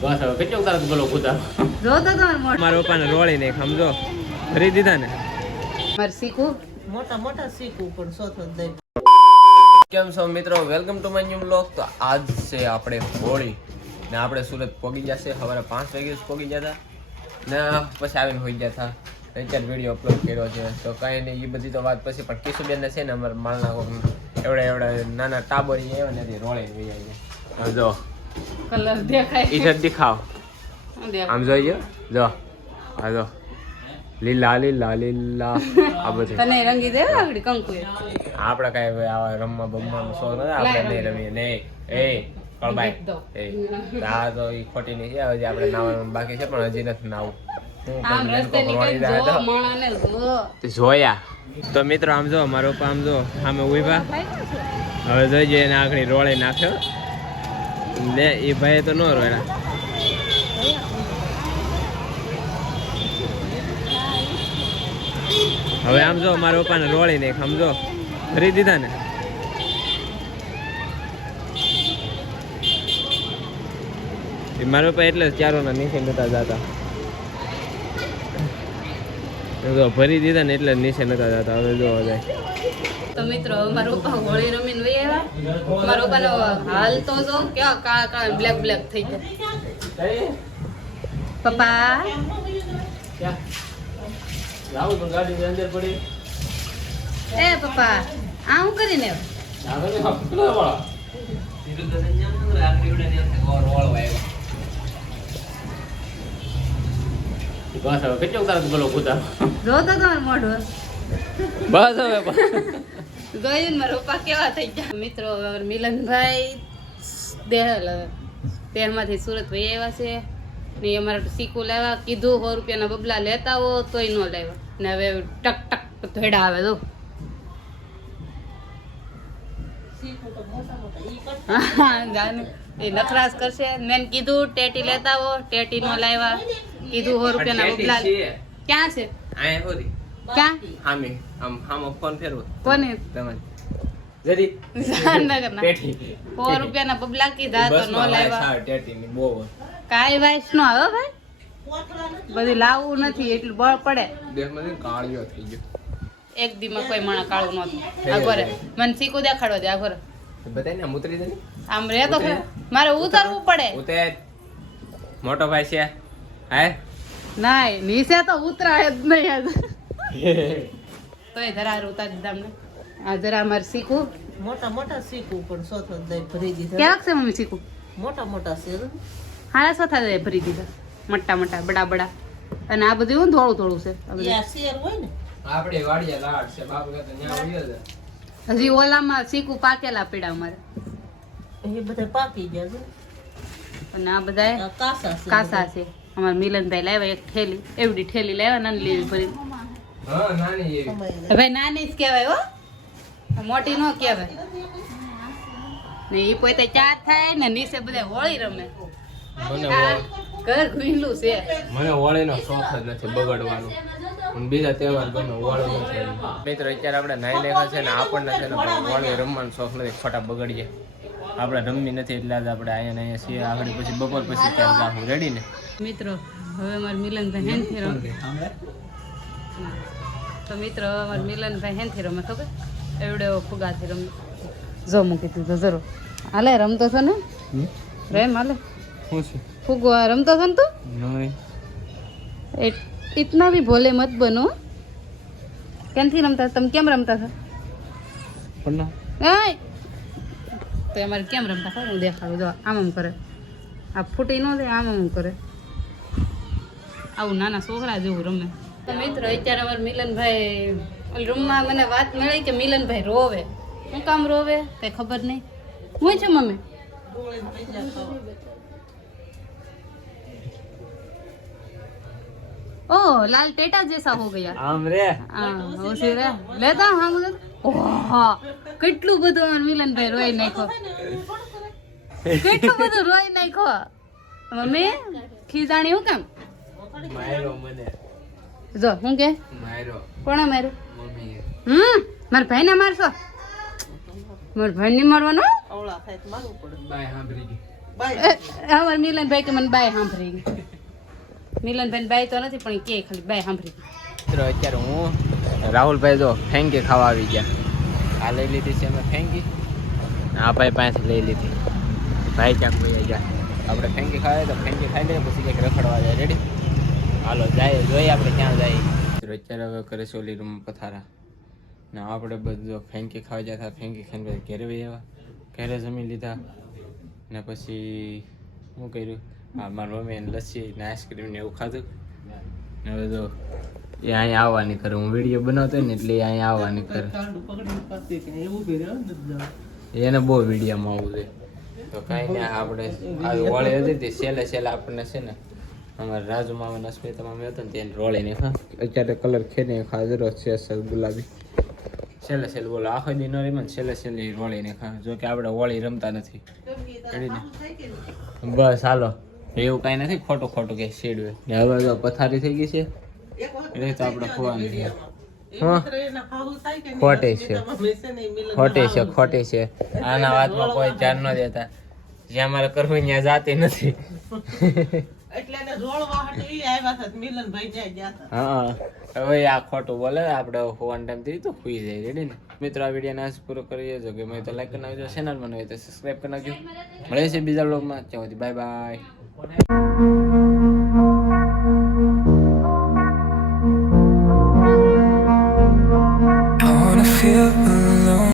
બસ હવે કેટલો તાર બોલો ખુદા જોતો તો મારા પપ્પાને રોળી ને સમજો ભરી દીધા ને માર શીખું મોટા મોટા શીખવું પણ સોથો દઈ. કેમ છો મિત્રો, welcome to my new vlog. તો આજ છે આપણે હોળી ને આપણે સુરત પોગી જશે. સવારે 5 વાગે પોગી જતા ને પછી આવીને હોઈ ગયા હતા. અત્યારે વિડીયો અપલોડ કર્યો છે તો કાંઈ નહીં, એ બધી તો વાત પછી. પણ કિશુબેનને છે ને અમારા માલના એવડા નાના ટાબરી આવ્યા નથી રોળી વહી આવી. જો કલર દેખાય ઈ શર્ટ દેખાવ આમ જોઈએ, જો આ જો લીલા લીલા લીલા આ બધું તને રંગી દે આગળ કંકુ આપણે કાંઈ આવા રમવા બમવાનો શોખ નથી. આપણે નહીં રમીએ નહીં. એ કળબાઈ એ આ તો એ ખોટી નહીં છે. હજી આપણે નાવાનું બાકી છે પણ હજી નથી નાવું. આમ રસ્તે નીકળી જો માણાને જો જોયા તો મિત્રો આમ જો મારો પપ્પા આમ જો સામે ઉભા. હવે જોઈજે એને આખડી રોળી નાખ્યો ને એ ભાઈ તો ન રોયા. હવે આમ જો મારા પપ્પાને રોળી ને સમજો ભરી દીધા ને. મારા પપ્પા એટલે ચારોના નીચે નતા જતા. ભરી દીધા ને એટલે નીચે નતા જતા. હવે જો જાય તો મિત્રો મારા પપ્પા હોળી રમીને વહી આવ્યા. મારા પપ્પાનો હાલ તો જો કેવા કાળા કાળા બ્લેક બ્લેક થઈ ગયા. પપ્પા લાવું તો ગાડી અંદર પડી એ પપ્પા આ હું કરીને બસ હવે કેટલો તાર બોલો ખુદા જોતો તો મોઢું બસ હવે જોયું ને મારા પપ્પા કેવા થઈ ગયા. મિત્રો મિલનભાઈ દેહમાંથી સુરત વહી આવ્યા છે ને અમારે શીખું લાવ્યા. કીધું 100 રૂપિયાના બબલા લેતા હો તોય ન લાવ્યા ને હવે ટક ટક ધોડા આવે તો એ નખરાસ કરશે. મેં કીધું ટેટી લેતા હો, ટેટી નો લાવ્યા. કીધું 100 રૂપિયાના બબલા ક્યાં છે આય હોરી ક્યાં હામે આમ હામો ફોન ફેરવો કોને તમારે જરી જામનગરના પેઠી 100 રૂપિયાના બબલા કીધા તો નો લાવ્યા. સાર ટેટીની બહુ કાઈ વાઈસ નો આવે ભાઈ, બધી લાવવું નથી એટલું બળ પડે. દેખમાં કાળિયો થઈ ગયો. એક દીમાં કોઈ માણા કાળું નહોતું. આ ઘરે મને શીખું દેખાડવા દે. આ ઘરે બતાય ને ઉતરી દે ને. આમ રે તો ખરા. મારે ઉતરવું પડે. ઉતર મોટો ભાઈ છે હે નાય નીચે તો ઉતરાય જ નહીં. તોય ધરાર ઉતારી દીધા અમને. આ જરા મારે શીખું મોટા મોટા શીખવું પણ સોથો દઈ ભરી દીધા. ક્યાંક છે મમ્મી શીખું મોટા મોટા છે હારા સોથા દે ભરી દીધા. મોટા મોટા બડા બડા. અને આ બધું હું થોડું થોડું છે આ બધું. આ શેર હોય ને આપણે વાડિયા લાડ છે બાપુ કે ન્યા વયો છે. હજી ઓલામાં શીખું પાકેલા પીડા અમારે. એ બધા પાકી ગયા છે. અને આ બધા આ કાસા છે કાસા છે. અમારે મિલનભાઈ લાવ્યા એક થેલી, એવડી થેલી લાવ્યા નાની લેવી ભરી. હા નાની એવી અમારે ભાઈ નાની જ કહેવાય હો, મોટી નો કહેવાય. ને એ પોતે 4 થાય ને નીચે બધા હોળી રમે. મને આ ઘર ઘુઈલું છે. મને હોળીનો શોખ જ નથી બગડવાનો. પણ બીજા તહેવાર ગમે, હોળી નથી. મિત્રો અત્યારે આપણે નાઈ લેખા છે ને આપણને છે ને હોળી રમવાનો શોખ નથી, ખોટા બગડીએ. આપણે રમવી નથી એટલે જ આપણે અહીંયા છીએ. આગળ પછી બપોર પછી ત્યાં જાવું રેડી ને. મિત્રો હવે અમારે મિલનભાઈ હેનથી રમે. તો મિત્રો અમારે મિલનભાઈ હેનથી રમે ખબર એવડે ફુગાથી રમે. જો મૂકી દીધો જરો હાલે રમતો છો ને રેમ હાલે શું છે ફુગો રમતો છો ને તું. નહીં इतना भी भोले मत बनो. ક્યાંથી રમતા તમે કેમ રમતા હતા? પણ તો અમારે કેમ રમતા ખબર હું દેખાડું. જો આમ આમ કરે, આ ફૂટી ન થાય, આમ આમ કરે. આવું નાના છોકરા જેવું રમે. તો મિત્રો અત્યારે અમારે મિલનભાઈ રૂમમાં મને વાત મળી કે મિલનભાઈ રોવે. શું કામ રોવે કઈ ખબર નહીં. હું છે મમ્મી ओ लाल टेटा जैसा हो गया. આમ રે ઓછી રે લેતા હા મુજે. ઓહો કેટલું બધું મિલનભાઈ રોઈ નાખ્યો. કેટલું બધું રોઈ નાખ્યો. મમ્મી ખીજાણી હું કામ માયરો મને જો હું કે માયરો કોણે માર્યું? મમ્મી મારા ભાઈને મારશો? મારા ભાઈને મારવાનો? અવળા થાય તો મારવું પડે. બાય સાંભળી ગઈ બાય અમાર મિલનભાઈ કે મને બાય સાંભળી ગઈ. મિલનભાઈ બાય તો નથી પણ કે ખાલી બાય સાંભળી ગઈ. મિત્રો અત્યારે હું રાહુલભાઈ જો ફેંકી ખાવા આવી ગયા. આ લઈ લીધી છે અમે ફેંકી. આ ભાઈ પાસેથી લઈ લીધી. ભાઈ ક્યાંક ભાઈ ગયા. આપણે ફેંકી ખાવા તો ફેંકી ખાઈ લઈએ પછી કંઈક રખડવા જાય. રેડી? હાલો જાય જોઈએ આપણે ક્યાં જાય. મિત્રો અત્યારે હવે કરે છે ઓલી રૂમ પથારા ને આપણે બધું ફેંકી ખાવા જતા. ફેંકી ખાઈને પછી ઘેરે વહી આવ્યા. ઘેરે જમી લીધા ને પછી શું કર્યું, હા મારા મમ્મીએ લસ્સી ને આઈસ્ક્રીમ ને એવું ખાધું. ને હવે જો એ અહીંયા આવવાની કરે. હું વિડીયો બનાવતો ને એટલે એ અહીંયા આવવાની કરે. એને બહુ વિડીયોમાં આવવું છે તો કાંઈ નહીં. આપણે આ હોળી હતી તે છેલ્લે આપણને છે ને અમારા રાજુ મામા અસ્મિતા મામી હતો ને તેને રોળીને અત્યારે કલર ખેને ખાધરો છે સર ગુલાબી. છેલ્લે બોલો આખો દી ન રમે ને છેલ્લે રોળીને ખા. જો કે આપણે હોળી રમતા નથી. બસ હાલો એવું કાંઈ નથી. ખોટું કે સીડવે ને હવે જો પથારી થઈ ગઈ છે એટલે તો આપણે ખોવાની છે. ખોટી છે. આના વાતમાં કોઈ ધ્યાન ન દેતા. જ્યાં મારે કરવું ત્યાં જાતી નથી. હા હવે આ ખોટું બોલે. આપણે હોવાનો ટાઈમ થઈ તો સુઈ જાય. રેડી ને મિત્રો? આ વિડીયો ના પૂરો કરીએ. જો કે મેં તો લાઈક કરી નાખજો. ચેનલમાં ન હોય તો સબસ્ક્રાઈબ કરી નાખજો. મળે છે બીજા બ્લોગમાં. ચાલો bye bye. I wanna feel